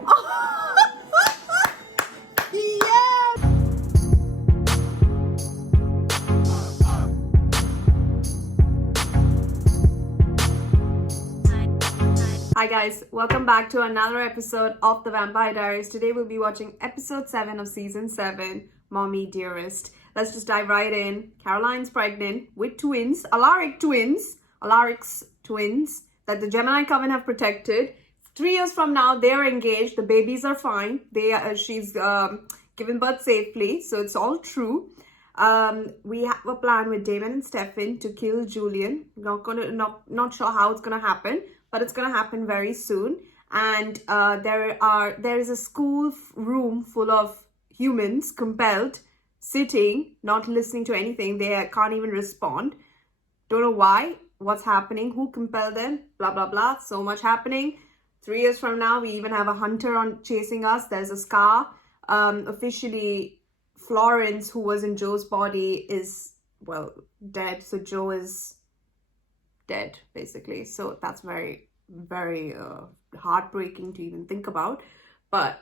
Yes! Hi guys, welcome back to another episode of the Vampire Diaries. Today we'll be watching episode 7 of season 7, Mommy Dearest. Let's just dive right in. Caroline's pregnant with twins, Alaric twins that the Gemini Coven have protected. 3 years from now, they're engaged. The babies are fine. She's given birth safely, so it's all true. We have a plan with Damon and Stefan to kill Julian. Not sure how it's gonna happen, but it's gonna happen very soon. And there is a school room full of humans compelled, sitting, not listening to anything. They can't even respond. Don't know why. What's happening? Who compelled them? Blah blah blah. So much happening. 3 years from now, we even have a hunter on chasing us. There's a scar. Officially, Florence, who was in Joe's body, is, well, dead. So Joe is dead, basically. So that's very, very heartbreaking to even think about. But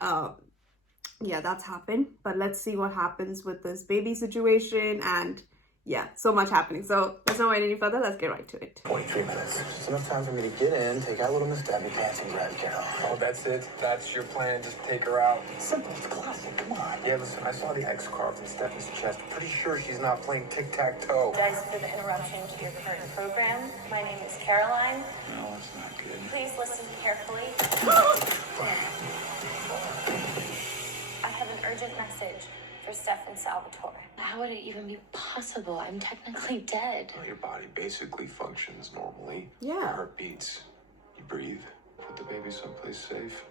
yeah, that's happened. But let's see what happens with this baby situation. And yeah, so much happening. So let's not wait any further. Let's get right to it. 23 minutes. Just enough time for me to get in, take out little Miss Debbie, dance, and grab Carol. Oh, that's it? That's your plan? Just take her out? Simple. It's classic. Come on. Yeah, listen, I saw the X carved in Stefan's chest. Pretty sure she's not playing tic-tac-toe. Apologize for the interruption to your current program. My name is Caroline. No, it's not good. Please listen carefully. I have an urgent message for Stefan Salvatore. How would it even be possible? I'm technically dead. Well, your body basically functions normally. Yeah. Your heart beats. You breathe. Put the baby someplace safe.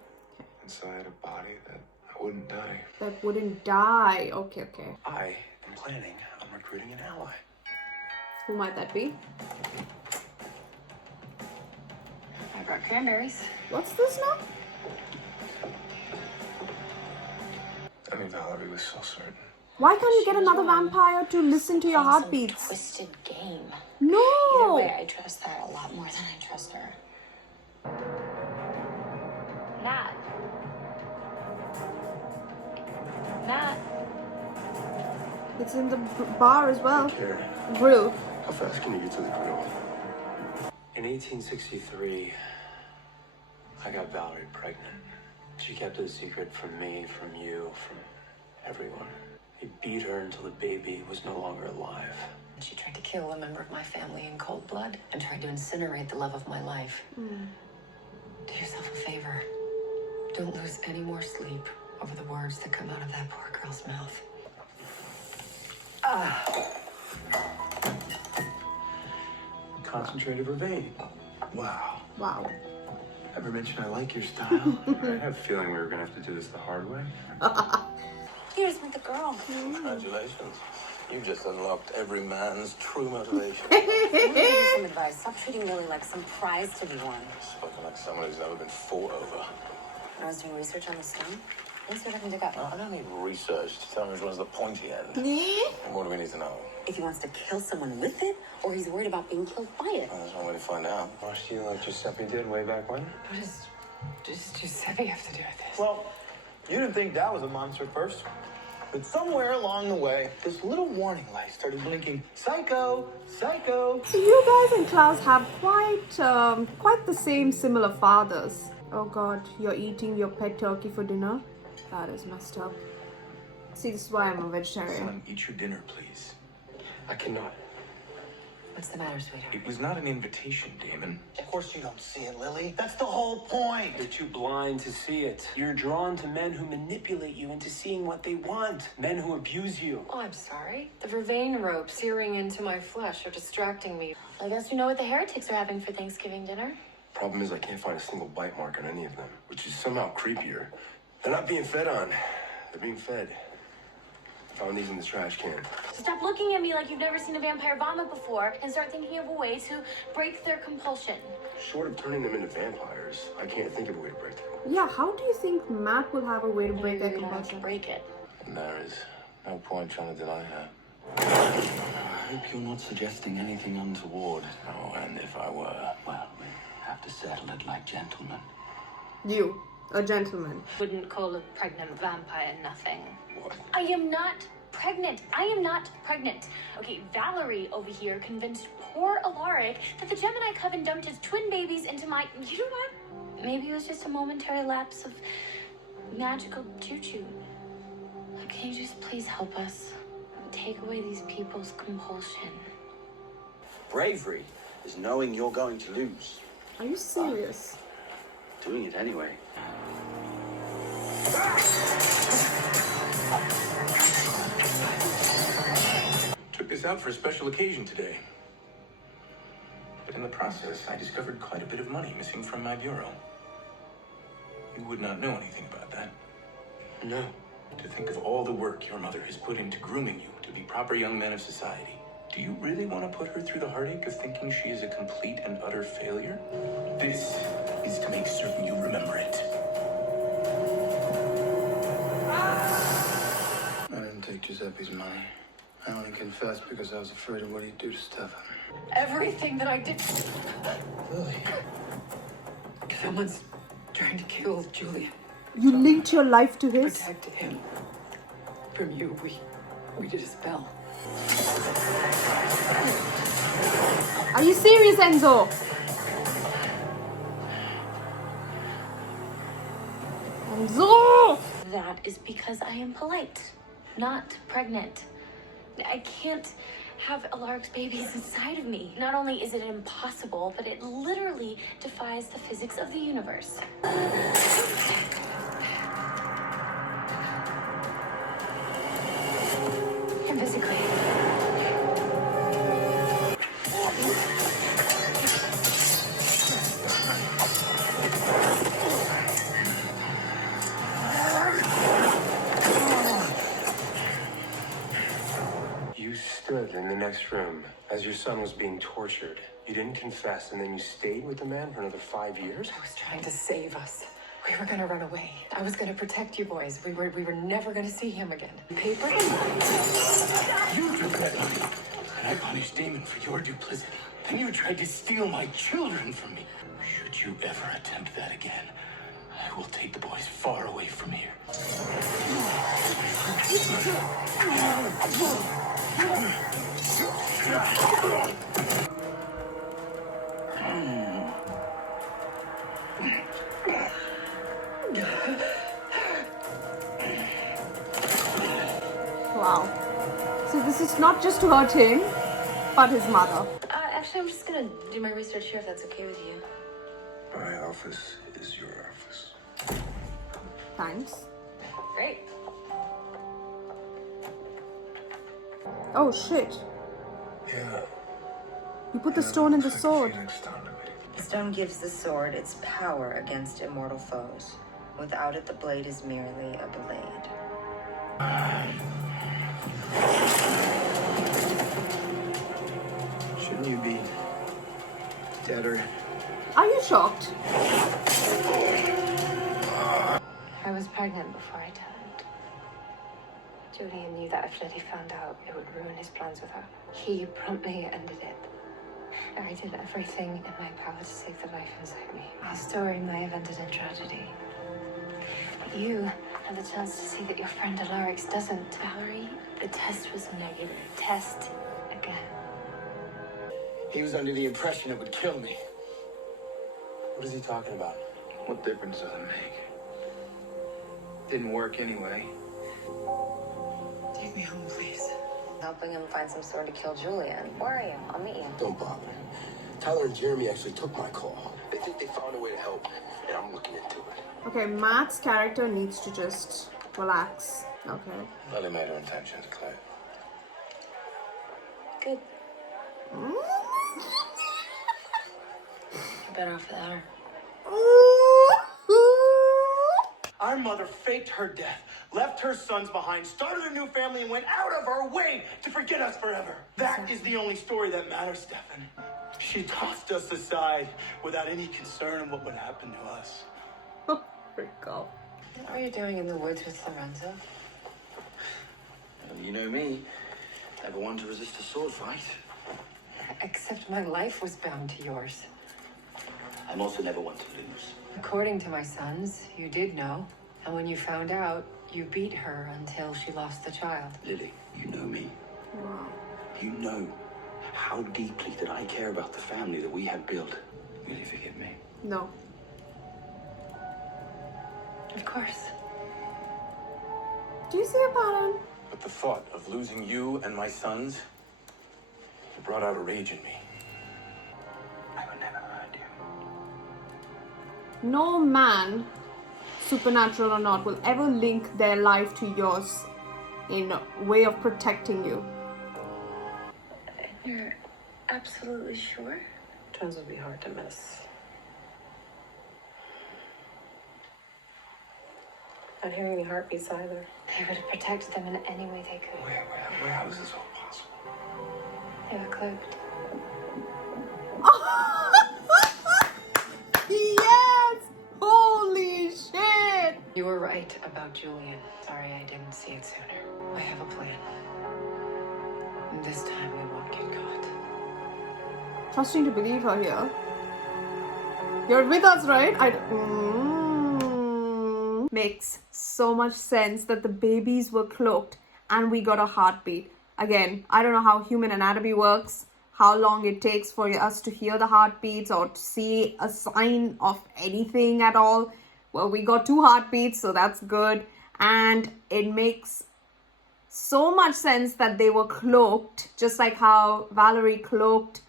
Inside a body that wouldn't die. That wouldn't die. Okay. I am planning on recruiting an ally. Who might that be? I brought cranberries. What's this now? I mean, Valerie was so certain. Why can't you get another vampire to listen to your Playing some heartbeats? Twisted game. No! Either way, I trust that a lot more than I trust her. Matt. Matt. It's in the bar as well. Here. Grill. How fast can you get to the grill? In 1863, I got Valerie pregnant. She kept it a secret from me, from you, from everyone. He beat her until the baby was no longer alive. She tried to kill a member of my family in cold blood and tried to incinerate the love of my life. Do yourself a favor. Don't lose any more sleep over the words that come out of that poor girl's mouth. Concentrated Vervain. Wow. Wow. Ever mention I like your style? I have a feeling we were gonna have to do this the hard way. You just met the girl. Congratulations. You've just unlocked every man's true motivation. I'm gonna give you some advice. Stop treating Lily like some prize to be won. Spoken like someone who's never been fought over. When I was doing research on the stone, let's see what I can dig up. I don't need research to tell me which one's the pointy end. And what do we need to know? If he wants to kill someone with it, or he's worried about being killed by it. Well, there's one way to find out. Watched you like Giuseppe did way back when? What does Giuseppe have to do with this? Well, you didn't think that was a monster at first. But somewhere along the way, this little warning light started blinking, psycho, psycho. So you guys and Klaus have quite the same similar fathers. Oh god, you're eating your pet turkey for dinner? That is messed up. See, this is why I'm a vegetarian. Son, eat your dinner, please. I cannot. What's the matter, sweetheart? It was not an invitation, Damon. Of course you don't see it, Lily. That's the whole point. You're too blind to see it. You're drawn to men who manipulate you into seeing what they want. Men who abuse you. Oh, I'm sorry. The Vervain rope searing into my flesh are distracting me. I guess you know what the Heretics are having for Thanksgiving dinner. Problem is I can't find a single bite mark on any of them, which is somehow creepier. They're not being fed on. They're being fed. Found these in this trash can. Stop looking at me like you've never seen a vampire vomit before and start thinking of a way to break their compulsion. Short of turning them into vampires, I can't think of a way to break them. Yeah, how do you think Matt will have a way to break that You're gonna have to compulsion? break it. And there is no point trying to deny her. I hope you're not suggesting anything untoward. Oh, and if I were, Well, we have to settle it like gentlemen. You. A gentleman. Wouldn't call a pregnant vampire nothing. What? I am not pregnant. I am not pregnant. Okay, Valerie over here convinced poor Alaric that the Gemini Coven dumped his twin babies into my... You know what? Maybe it was just a momentary lapse of magical choo-choo. Can you just please help us? Take away these people's compulsion. Bravery is knowing you're going to lose. Are you serious? Doing it anyway. Took this out for a special occasion today. But in the process, I discovered quite a bit of money missing from my bureau. You would not know anything about that. No. To think of all the work your mother has put into grooming you to be proper young men of society. Do you really want to put her through the heartache of thinking she is a complete and utter failure? This is to make certain you remember it. I didn't take Giuseppe's money. I only confessed because I was afraid of what he'd do to Stefan. Everything that I did. Lily. Someone's trying to kill Julian. You linked your life to his? Protected him from you. We did a spell. Are you serious, Enzo? Enzo! That is because I am polite, not pregnant. I can't have Alaric's babies inside of me. Not only is it impossible, but it literally defies the physics of the universe. And physically. You stood in the next room as your son was being tortured. You didn't confess, and then you stayed with the man for another 5 years? I was trying to save us. We were gonna run away. I was gonna protect you boys. We were never gonna see him again. Paper? You took that money, and I punished Damon for your duplicity. Then you tried to steal my children from me. Should you ever attempt that again, I will take the boys far away from here. Wow. So this is not just to hurt him, but his mother. Actually, I'm just gonna do my research here if that's okay with you. My office is your office. Thanks. Great. Oh shit. Yeah. You put the stone in the sword. The stone gives the sword its power against immortal foes. Without it, the blade is merely a blade. Shouldn't you be deader? Are you shocked? I was pregnant before I turned. Julian knew that if Letty found out, it would ruin his plans with her. He promptly ended it. I did everything in my power to save the life inside me. His story may have ended in tragedy. But you had the chance to see that your friend Alaric's doesn't. Valerie, the test was negative. Test again. He was under the impression it would kill me. What is he talking about? What difference does it make? Didn't work anyway. Take me home, please. Helping him find some sword to kill Julian. Where are you? I'll meet you. Don't bother. Tyler and Jeremy actually took my call. They think they found a way to help, and I'm looking into it. Okay, Matt's character needs to just relax. Okay. Lily made her intentions clear. Good. Better off without her. Our mother faked her death, left her sons behind, started a new family, and went out of her way to forget us forever. That is the only story that matters, Stefan. She tossed us aside without any concern of what would happen to us. Freak off. What were you doing in the woods with Lorenzo? You know me. Never one to resist a sword fight. Except my life was bound to yours. I'm also never one to lose. According to my sons, you did know. And when you found out, you beat her until she lost the child. Lily, you know me. You know how deeply that I care about the family that we have built. Will you forgive me? No. Of course. Do you see a pattern? But the thought of losing you and my sons, it brought out a rage in me. I would never hurt you. No man, supernatural or not, will ever link their life to yours in a way of protecting you. You're absolutely sure? Twins would be hard to miss. Not hearing any heartbeats either. They would have protected them in any way they could. How is this all possible? They were cloaked. Yes! Holy shit! You were right about Julian. Sorry I didn't see it sooner. I have a plan. And this time we won't get caught. Trusting to believe her here. You're with us, right? Makes so much sense that the babies were cloaked and we got a heartbeat. Again, I don't know how human anatomy works, how long it takes for us to hear the heartbeats or to see a sign of anything at all. Well, we got 2 heartbeats, so that's good. And it makes so much sense that they were cloaked, just like how Valerie cloaked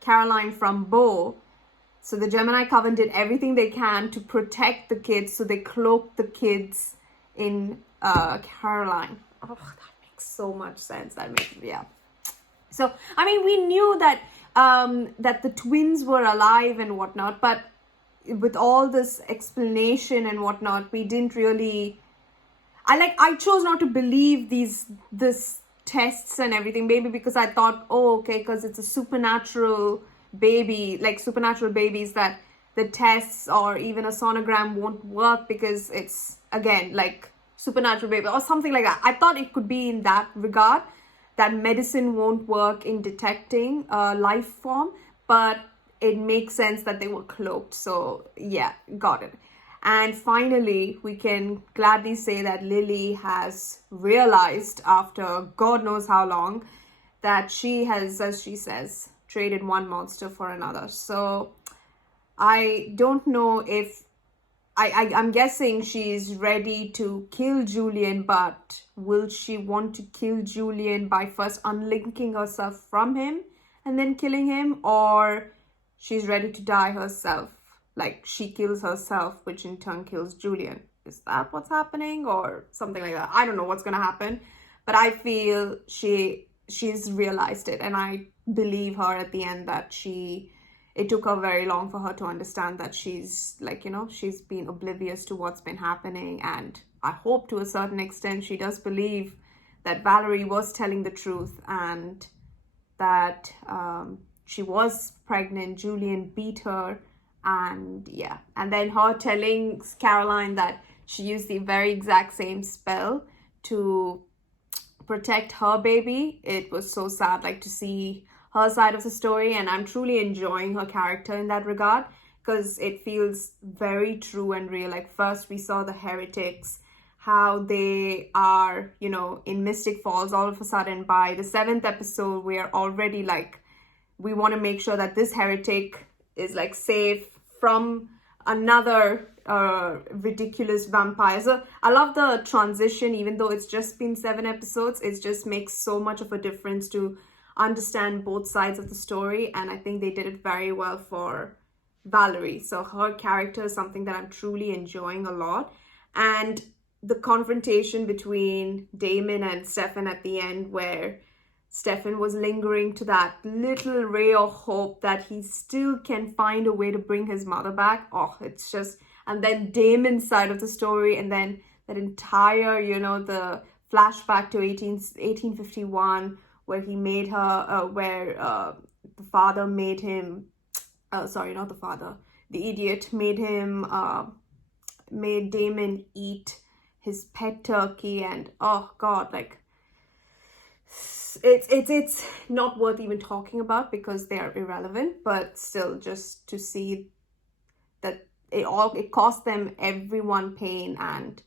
Caroline from Bo. So the Gemini Coven did everything they can to protect the kids, so they cloaked the kids in Caroline. Oh, that makes so much sense. That makes, yeah. So, I mean, we knew that that the twins were alive and whatnot, but with all this explanation and whatnot, we didn't really... I chose not to believe this tests and everything, maybe because I thought, oh, okay, because it's a supernatural baby, like supernatural babies, that the tests or even a sonogram won't work because it's, again, like supernatural baby or something like that. I thought it could be in that regard, that medicine won't work in detecting life form, but it makes sense that they were cloaked. So yeah, got it. And finally, we can gladly say that Lily has realized after God knows how long that she has, as she says, traded one monster for another. So I don't know if I'm guessing she's ready to kill Julian, but will she want to kill Julian by first unlinking herself from him and then killing him, or she's ready to die herself, like she kills herself, which in turn kills Julian? Is that what's happening, or something like that? I don't know what's gonna happen, but I feel she's realized it, and I believe her at the end that it took her very long for her to understand that she's, like, you know, she's been oblivious to what's been happening. And I hope to a certain extent she does believe that Valerie was telling the truth and that she was pregnant. Julian beat her, and yeah. And then her telling Caroline that she used the very exact same spell to protect her baby. It was so sad, like, to see her side of the story, and I'm truly enjoying her character in that regard because it feels very true and real. Like, first we saw the Heretics, how they are, you know, in Mystic Falls. All of a sudden, by the 7th episode, we are already like, we want to make sure that this heretic is like safe from another ridiculous vampire. So I love the transition, even though it's just been 7 episodes. It just makes so much of a difference to understand both sides of the story, and I think they did it very well for Valerie. So her character is something that I'm truly enjoying a lot. And the confrontation between Damon and Stefan at the end, where Stefan was lingering to that little ray of hope that he still can find a way to bring his mother back. Oh, it's just... And then Damon's side of the story, and then that entire, you know, the flashback to 1851, where he made her, the father made him, sorry, not the father, the idiot made him, made Damon eat his pet turkey, and oh God, like, it's not worth even talking about because they are irrelevant, but still, just to see that it cost them everyone pain, and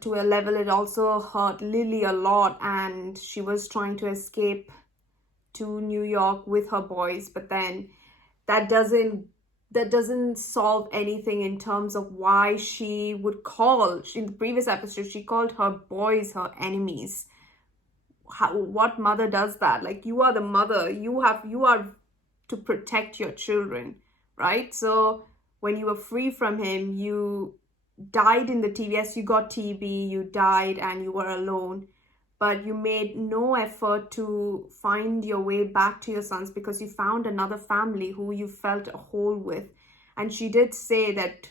to a level it also hurt Lily a lot, and she was trying to escape to New York with her boys, but then that doesn't solve anything in terms of why she would call, in the previous episode she called her boys her enemies. What mother does that? Like, you are the mother, you are to protect your children, right? So when you were free from him, you died in the TV. Yes, you got TB, you died and you were alone, but you made no effort to find your way back to your sons because you found another family who you felt a whole with. And she did say that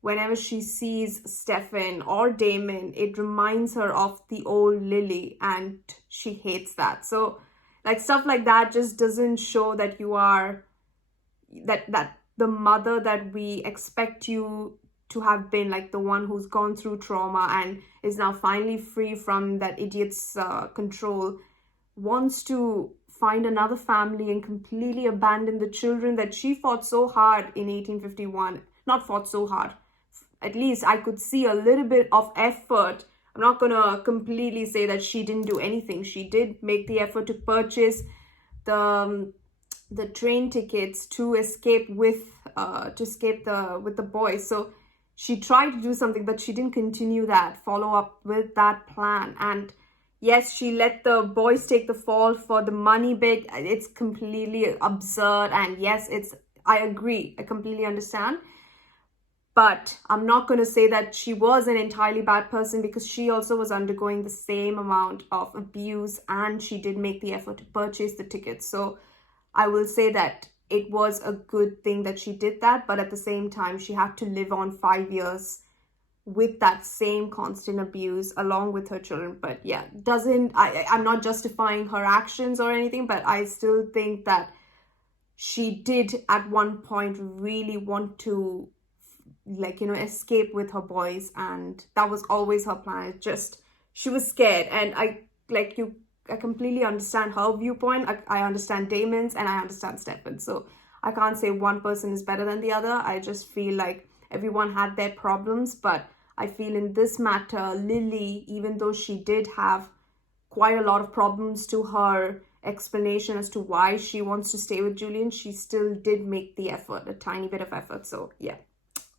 whenever she sees Stefan or Damon, it reminds her of the old Lily, and she hates that. So like, stuff like that just doesn't show that you are that the mother that we expect you to have been, like the one who's gone through trauma and is now finally free from that idiot's control, wants to find another family and completely abandon the children that she fought so hard in 1851. Not fought so hard, at least I could see a little bit of effort. I'm not gonna completely say that she didn't do anything. She did make the effort to purchase the train tickets to escape with the boys. So she tried to do something, but she didn't continue that, follow up with that plan. And yes, she let the boys take the fall for the money bit. It's completely absurd. And yes, I agree, I completely understand. But I'm not going to say that she was an entirely bad person, because she also was undergoing the same amount of abuse and she did make the effort to purchase the tickets. So I will say that it was a good thing that she did that, but at the same time, she had to live on 5 years with that same constant abuse along with her children. But yeah, I'm not justifying her actions or anything, but I still think that she did at one point really want to, like, you know, escape with her boys, and that was always her plan. It's just she was scared, and I completely understand her viewpoint. I understand Damon's and I understand Stefan's, so I can't say one person is better than the other. I just feel like everyone had their problems, but I feel in this matter, Lily, even though she did have quite a lot of problems to her explanation as to why she wants to stay with Julian, she still did make the effort, a tiny bit of effort. So yeah,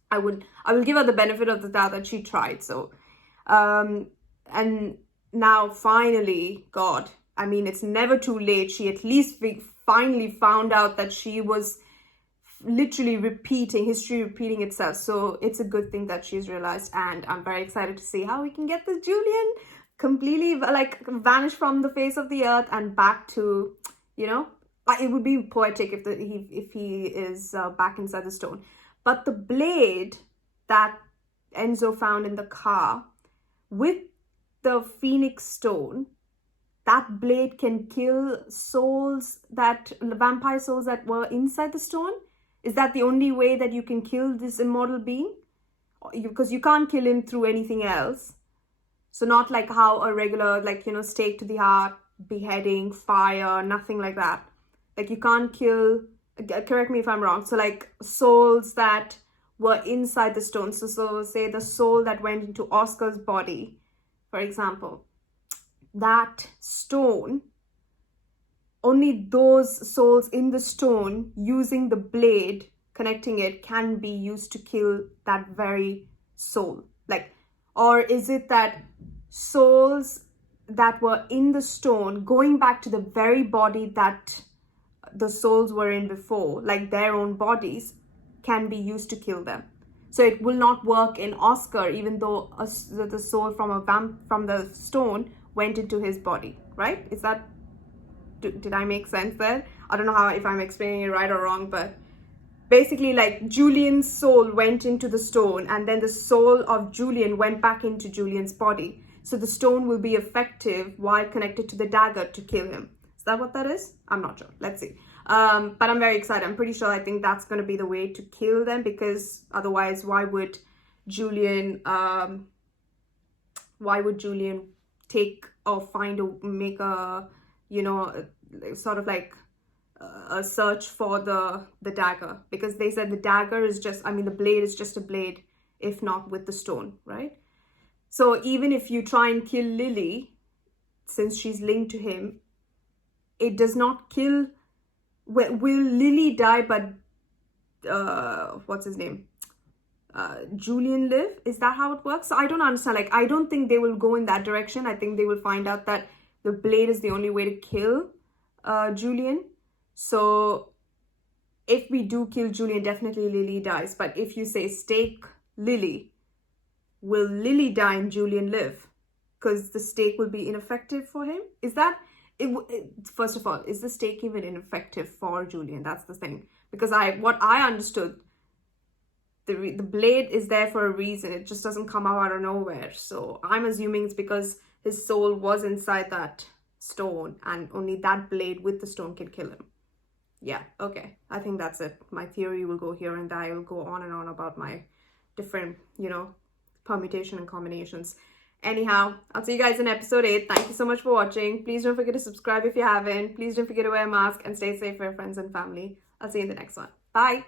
I will give her the benefit of the doubt that she tried. So and now finally, God, I mean, it's never too late. She at least finally found out that she was literally history repeating itself. So it's a good thing that she's realized, and I'm very excited to see how we can get this Julian completely like vanish from the face of the earth and back to, you know, it would be poetic if he is back inside the stone. But the blade that Enzo found in the car with the Phoenix Stone, that blade can kill vampire souls that were inside the stone. Is that the only way that you can kill this immortal being? Because you can't kill him through anything else. So not like how a regular, like, you know, stake to the heart, beheading, fire, nothing like that. Like, you can't kill, correct me if I'm wrong, so like souls that were inside the stone. So say the soul that went into Oscar's body, for example, that stone, only those souls in the stone using the blade, connecting it, can be used to kill that very soul. Like, or is it that souls that were in the stone going back to the very body that the souls were in before, like their own bodies, can be used to kill them? So it will not work in Oscar, even though the soul from the stone went into his body, right? Is that, did I make sense there? I don't know if I'm explaining it right or wrong, but basically, like, Julian's soul went into the stone, and then the soul of Julian went back into Julian's body. So the stone will be effective while connected to the dagger to kill him. Is that what that is? I'm not sure. Let's see. But I'm very excited. I'm pretty sure I think that's going to be the way to kill them, because otherwise, why would Julian take or make a, you know, sort of like a search for the dagger, because they said the dagger is just, I mean, the blade is just a blade, if not with the stone, right? So even if you try and kill Lily, since she's linked to him, it does not kill. Will Lily die, but what's his name? Julian live? Is that how it works? So I don't understand. Like, I don't think they will go in that direction. I think they will find out that the blade is the only way to kill Julian. So if we do kill Julian, definitely Lily dies. But if you say stake Lily, will Lily die and Julian live? Because the stake will be ineffective for him. Is that first of all, is the stake even ineffective for Julian? That's the thing. Because what I understood, the blade is there for a reason. It just doesn't come out of nowhere. So I'm assuming it's because his soul was inside that stone, and only that blade with the stone can kill him. Yeah, okay. I think that's it. My theory will go here, and I will go on and on about my different, permutation and combinations. Anyhow, I'll see you guys in episode 8. Thank you so much for watching. Please don't forget to subscribe if you haven't. Please don't forget to wear a mask and stay safe for your friends and family. I'll see you in the next one. Bye.